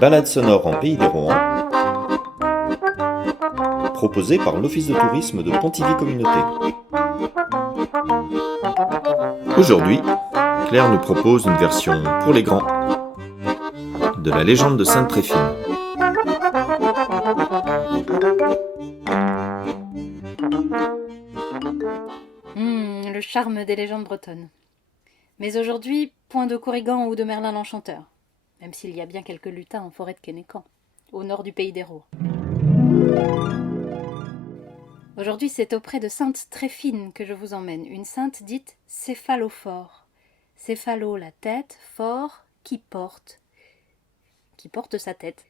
Balade sonore en Pays des Rohan, proposée par l'Office de tourisme de Pontivy Communauté. Aujourd'hui, Claire nous propose une version pour les grands de la légende de Sainte Tréphine. Le charme des légendes bretonnes. Mais aujourd'hui, point de Corrigan ou de Merlin l'Enchanteur, même s'il y a bien quelques lutins en forêt de Kennecamp, au nord du pays des Rohan. Aujourd'hui, c'est auprès de Sainte Tréphine que je vous emmène, une sainte dite céphalophore. Céphalo, la tête, fort, qui porte sa tête.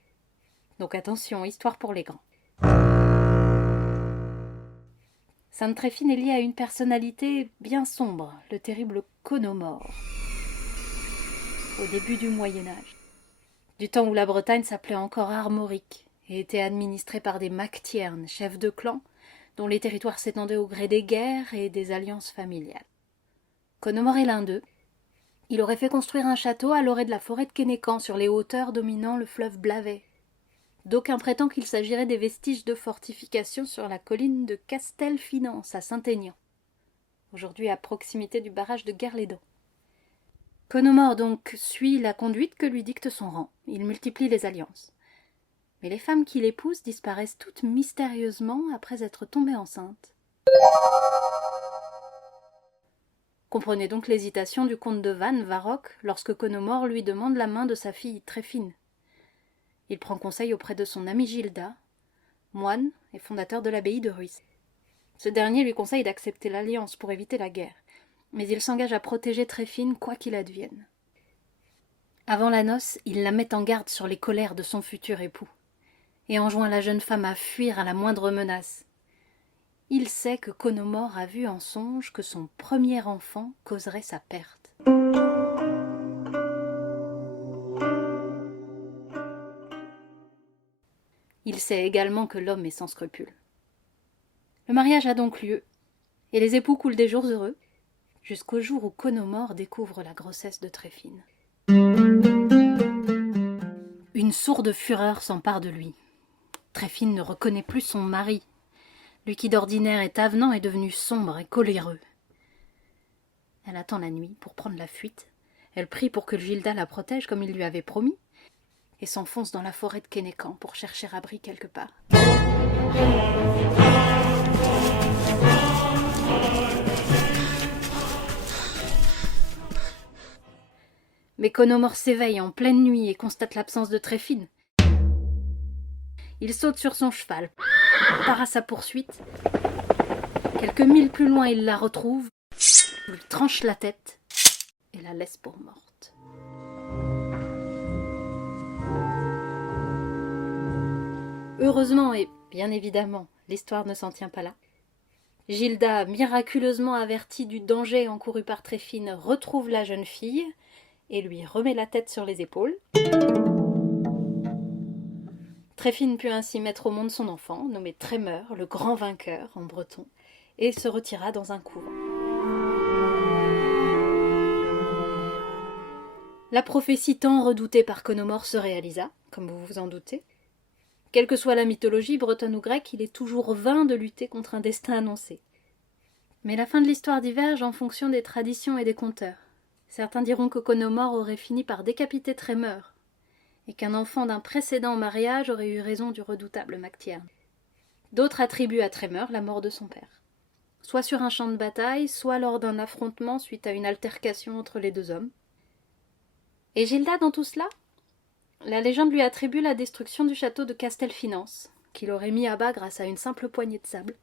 Donc attention, histoire pour les grands. Sainte Tréphine est liée à une personnalité bien sombre, le terrible Conomore, au début du Moyen-Âge, du temps où la Bretagne s'appelait encore Armorique et était administrée par des Mactiernes, chefs de clan, dont les territoires s'étendaient au gré des guerres et des alliances familiales. Conomore est l'un d'eux. Il aurait fait construire un château à l'orée de la forêt de Kennecamp, sur les hauteurs dominant le fleuve Blavet. D'aucuns prétendent qu'il s'agirait des vestiges de fortifications sur la colline de Castelfinance à Saint-Aignan, aujourd'hui à proximité du barrage de Guerlédan. Conomore donc suit la conduite que lui dicte son rang. Il multiplie les alliances. Mais les femmes qui l'épousent disparaissent toutes mystérieusement après être tombées enceintes. Comprenez donc l'hésitation du comte de Vannes, Varroc, lorsque Conomore lui demande la main de sa fille Tréphine. Il prend conseil auprès de son ami Gilda, moine et fondateur de l'abbaye de Ruisse. Ce dernier lui conseille d'accepter l'alliance pour éviter la guerre, mais il s'engage à protéger Tréphine quoi qu'il advienne. Avant la noce, il la met en garde sur les colères de son futur époux, et enjoint la jeune femme à fuir à la moindre menace. Il sait que Conomore a vu en songe que son premier enfant causerait sa perte. Il sait également que l'homme est sans scrupules. Le mariage a donc lieu, et les époux coulent des jours heureux, jusqu'au jour où Conomore découvre la grossesse de Tréphine. Une sourde fureur s'empare de lui. Tréphine ne reconnaît plus son mari. Lui qui d'ordinaire est avenant est devenu sombre et coléreux. Elle attend la nuit pour prendre la fuite. Elle prie pour que Gilda la protège comme il lui avait promis, et s'enfonce dans la forêt de Kennecamp pour chercher abri quelque part. Mais Conomore s'éveille en pleine nuit et constate l'absence de Tréphine. Il saute sur son cheval, part à sa poursuite. Quelques milles plus loin, il la retrouve, lui tranche la tête et la laisse pour morte. Heureusement et bien évidemment, l'histoire ne s'en tient pas là. Gilda, miraculeusement avertie du danger encouru par Tréphine, retrouve la jeune fille et lui remet la tête sur les épaules. Tréphine put ainsi mettre au monde son enfant, nommé Trémeur, le grand vainqueur en breton, et se retira dans un couvent. La prophétie tant redoutée par Conomore se réalisa, comme vous vous en doutez. Quelle que soit la mythologie, bretonne ou grecque, il est toujours vain de lutter contre un destin annoncé. Mais la fin de l'histoire diverge en fonction des traditions et des conteurs. Certains diront que Conomore aurait fini par décapiter Trémeur, et qu'un enfant d'un précédent mariage aurait eu raison du redoutable Mactierne. D'autres attribuent à Trémeur la mort de son père, soit sur un champ de bataille, soit lors d'un affrontement suite à une altercation entre les deux hommes. Et Gilda dans tout cela ? La légende lui attribue la destruction du château de Castelfinance, qu'il aurait mis à bas grâce à une simple poignée de sable.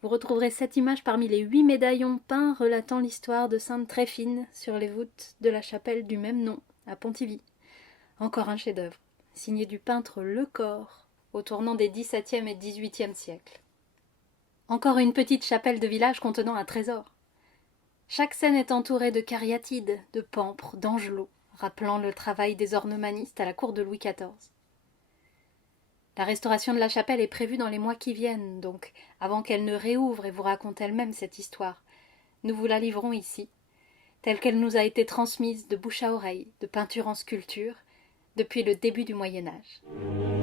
Vous retrouverez cette image parmi les 8 médaillons peints relatant l'histoire de Sainte Tréphine sur les voûtes de la chapelle du même nom, à Pontivy. Encore un chef-d'œuvre, signé du peintre Lecor, au tournant des XVIIe et XVIIIe siècles. Encore une petite chapelle de village contenant un trésor. Chaque scène est entourée de cariatides, de pampres, d'angelots, rappelant le travail des ornemanistes à la cour de Louis XIV. La restauration de la chapelle est prévue dans les mois qui viennent, donc avant qu'elle ne réouvre et vous raconte elle-même cette histoire, nous vous la livrons ici, telle qu'elle nous a été transmise de bouche à oreille, de peinture en sculpture, depuis le début du Moyen Âge.